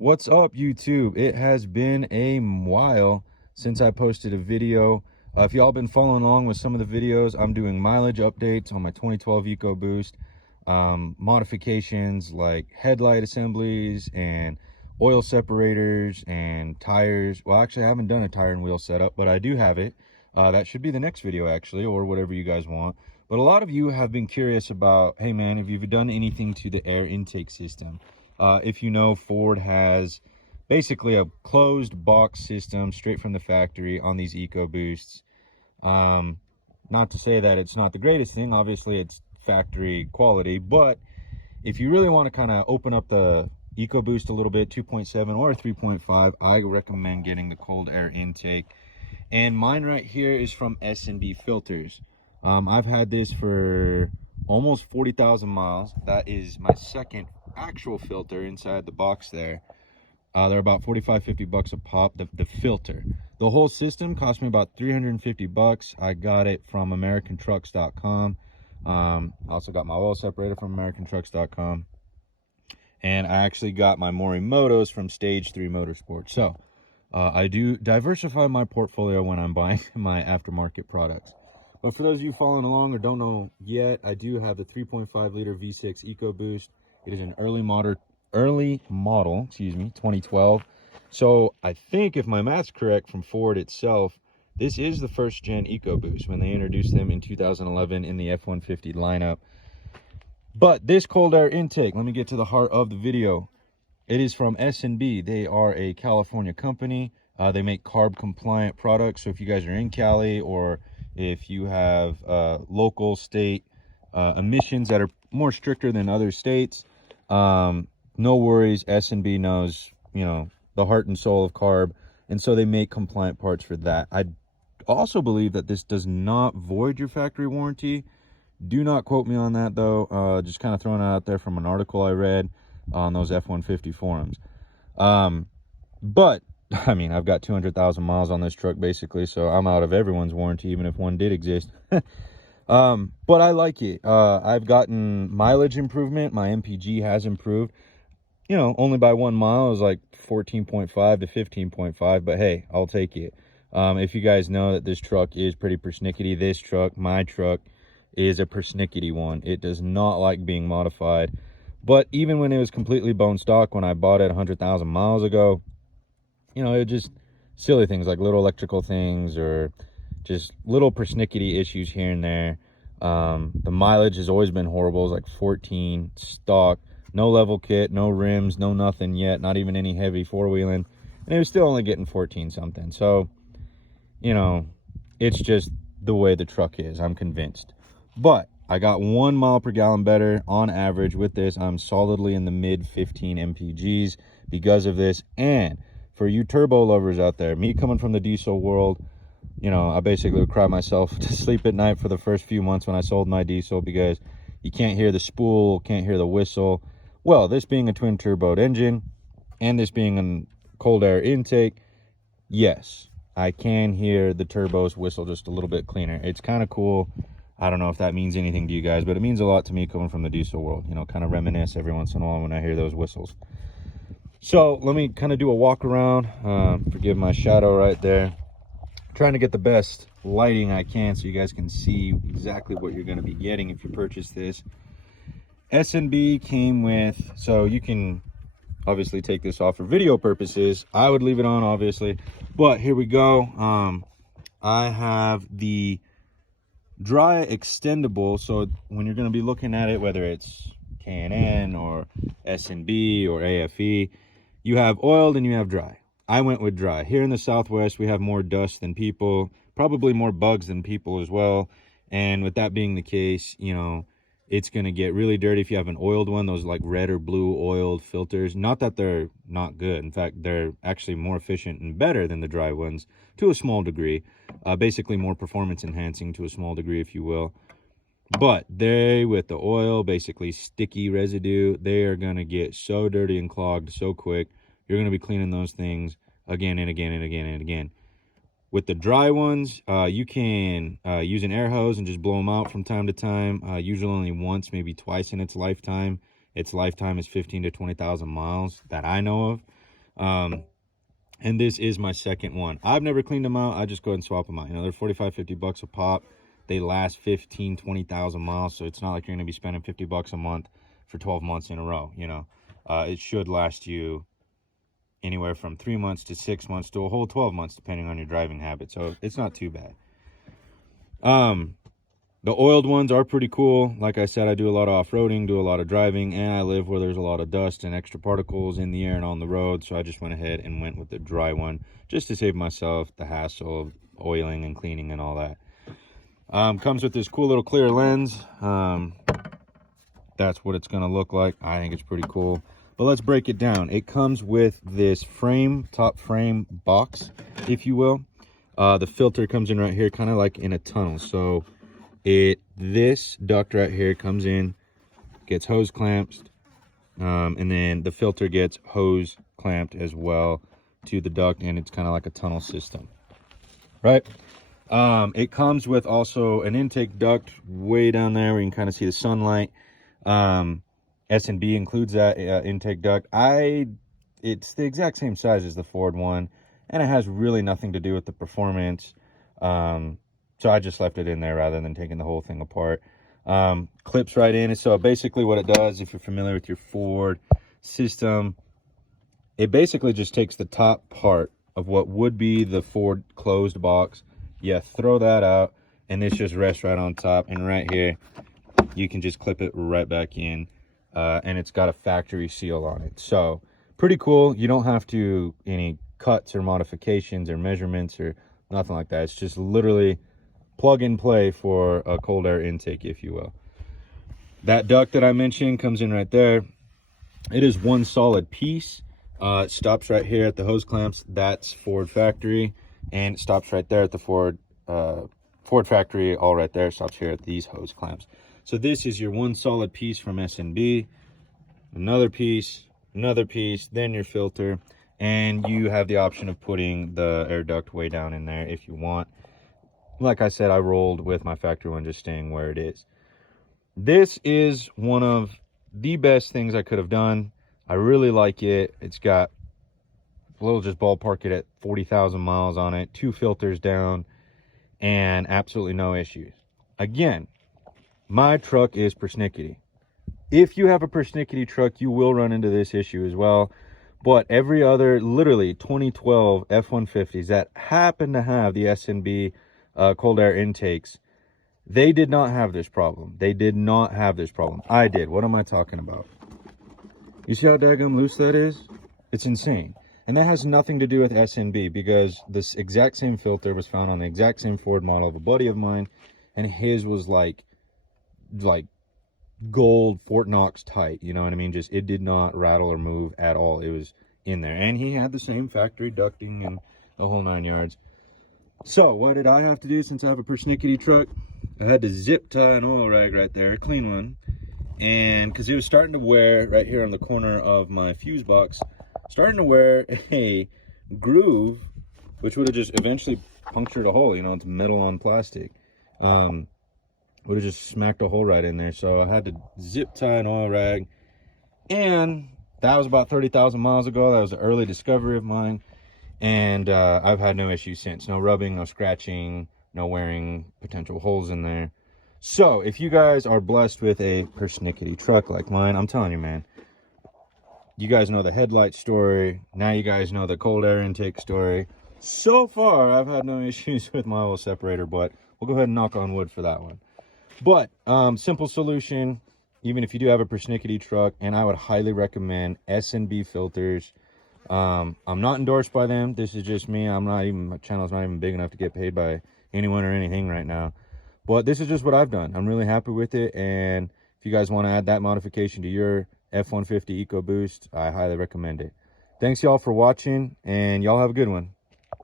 What's up, YouTube? It has been a while since I posted a video. If y'all been following along with some of the videos, I'm doing mileage updates on my 2012 Ecoboost, modifications like headlight assemblies and oil separators and tires. Well, actually, I haven't done a tire and wheel setup, but I do have it. That should be the next video, actually, or whatever you guys want. But a lot of you have been curious about, hey man, have you done anything to the air intake system? If you know, Ford has basically a closed box system straight from the factory on these EcoBoosts. Not to say that it's not the greatest thing, obviously it's factory quality, but if you really want to kind of open up the EcoBoost a little bit, 2.7 or 3.5, I recommend getting the cold air intake. And mine right here is from S&B Filters. I've had this for almost 40,000 miles. That is my second actual filter inside the box there. They're about 45-50 bucks a pop, the filter. The whole system cost me about 350 bucks. I got it from americantrucks.com. Also got my oil separator from americantrucks.com. And I actually got my Morimotos from Stage 3 Motorsports. So I do diversify my portfolio when I'm buying my aftermarket products. But for those of you following along or don't know yet, I do have the 3.5 liter V6 EcoBoost. It is an early model, 2012. So I think, if my math's correct from Ford itself, this is the first gen EcoBoost when they introduced them in 2011 in the F-150 lineup. But this cold air intake, let me get to the heart of the video. It is from S&B. They are a California company. They make carb compliant products. So if you guys are in Cali, or if you have local state emissions that are more stricter than other states, no worries. S&B knows, you know, the heart and soul of carb, and so they make compliant parts for that. I also believe that this does not void your factory warranty. Do not quote me on that though. Just kind of throwing it out there from an article I read on those F-150 forums. But I mean, I've got 200,000 miles on this truck basically, so I'm out of everyone's warranty, even if one did exist. But I like it. I've gotten mileage improvement. My MPG has improved, you know, only by 1 mile. It was like 14.5 to 15.5, but hey, I'll take it. If you guys know that this truck is pretty persnickety, this truck, my truck, is a persnickety one. It does not like being modified. But even when it was completely bone stock, when I bought it 100,000 miles ago, you know, it just silly things like little electrical things or just little persnickety issues here and there. The mileage has always been horrible. It's like 14 stock, no level kit, no rims, no nothing yet, not even any heavy four-wheeling, and it was still only getting 14 something. So, you know, it's just the way the truck is, I'm convinced. But I got 1 mile per gallon better on average with this. I'm solidly in the mid 15 mpgs because of this. And for you turbo lovers out there, me coming from the diesel world, you know, I basically would cry myself to sleep at night for the first few months when I sold my diesel, because you can't hear the spool, can't hear the whistle. Well, this being a twin turboed engine and this being a cold air intake, yes, I can hear the turbos whistle just a little bit cleaner. It's kind of cool. I don't know if that means anything to you guys, but it means a lot to me coming from the diesel world. You know, kind of reminisce every once in a while when I hear those whistles. So let me kind of do a walk around. Forgive my shadow right there. Trying to get the best lighting I can so you guys can see exactly what you're going to be getting if you purchase this. S&B came with, so you can obviously take this off for video purposes. I would leave it on, obviously, but here we go. I have the dry extendable, so when you're going to be looking at it, whether it's K&N or S&B or AFE, you have oiled and you have dry. I went with dry. Here in the Southwest, we have more dust than people, probably more bugs than people as well. And with that being the case, you know, it's going to get really dirty if you have an oiled one, those like red or blue oiled filters. Not that they're not good. In fact, they're actually more efficient and better than the dry ones to a small degree. Basically more performance enhancing to a small degree, if you will. But they, with the oil, basically sticky residue, they are going to get so dirty and clogged so quick. You're going to be cleaning those things again and again and again and again. With the dry ones, you can use an air hose and just blow them out from time to time, usually only once, maybe twice in its lifetime. Its lifetime is 15 to 20,000 miles that I know of. And this is my second one. I've never cleaned them out. I just go ahead and swap them out. You know, they're 45, 50 bucks a pop. They last 15, 20,000 miles. So it's not like you're going to be spending 50 bucks a month for 12 months in a row, you know. It should last you anywhere from 3 months to 6 months to a whole 12 months, depending on your driving habit. So it's not too bad. The oiled ones are pretty cool. Like I said, I do a lot of off-roading, do a lot of driving, and I live where there's a lot of dust and extra particles in the air and on the road. So I just went ahead and went with the dry one just to save myself the hassle of oiling and cleaning and all that. Comes with this cool little clear lens. That's what it's going to look like. I think it's pretty cool. But let's break it down. It comes with this frame, top frame box, if you will. The filter comes in right here, kind of like in a tunnel. So this duct right here comes in, gets hose clamped, and then the filter gets hose clamped as well to the duct, and it's kind of like a tunnel system, right? It comes with also an intake duct way down there where you can kind of see the sunlight. S&B includes that intake duct. It's the exact same size as the Ford one, and it has really nothing to do with the performance. So I just left it in there rather than taking the whole thing apart. Clips right in. So basically what it does, if you're familiar with your Ford system, it basically just takes the top part of what would be the Ford closed box. You throw that out, and this just rests right on top. And right here, you can just clip it right back in. And it's got a factory seal on it. So pretty cool. You don't have to any cuts or modifications or measurements or nothing like that. It's just literally plug and play for a cold air intake, if you will. That duct that I mentioned comes in right there. It is one solid piece. It stops right here at the hose clamps. That's Ford factory, and it stops right there at the Ford factory. All right there, stops here at these hose clamps. So this is your one solid piece from S&B. Another piece, then your filter, and you have the option of putting the air duct way down in there if you want. Like I said, I rolled with my factory one, just staying where it is. This is one of the best things I could have done. I really like it. It's got, we'll just ballpark it at 40,000 miles on it, 2 filters down, and absolutely no issues. Again, my truck is persnickety. If you have a persnickety truck, you will run into this issue as well. But every other, literally 2012 F-150s that happen to have the S&B cold air intakes, they did not have this problem. They did not have this problem. I did. What am I talking about? You see how daggum loose that is? It's insane. And that has nothing to do with S&B, because this exact same filter was found on the exact same Ford model of a buddy of mine, and his was like gold Fort Knox tight, you know what I mean? Just, it did not rattle or move at all. It was in there, and he had the same factory ducting and the whole 9 yards. So what did I have to do? Since I have a persnickety truck, I had to zip tie an oil rag right there, a clean one, and because it was starting to wear right here on the corner of my fuse box, starting to wear a groove, which would have just eventually punctured a hole. You know, it's metal on plastic. Would have just smacked a hole right in there. So I had to zip tie an oil rag, and that was about 30,000 miles ago. That was an early discovery of mine, and I've had no issues since. No rubbing, no scratching, no wearing potential holes in there. So if you guys are blessed with a persnickety truck like mine, I'm telling you, man, you guys know the headlight story. Now you guys know the cold air intake story. So far, I've had no issues with my oil separator, but we'll go ahead and knock on wood for that one. But simple solution, even if you do have a persnickety truck, and I would highly recommend S&B filters. I'm not endorsed by them. This is just me. My channel's not even big enough to get paid by anyone or anything right now. But this is just what I've done. I'm really happy with it. And if you guys want to add that modification to your F-150 Ecoboost, I highly recommend it. Thanks y'all for watching, and y'all have a good one.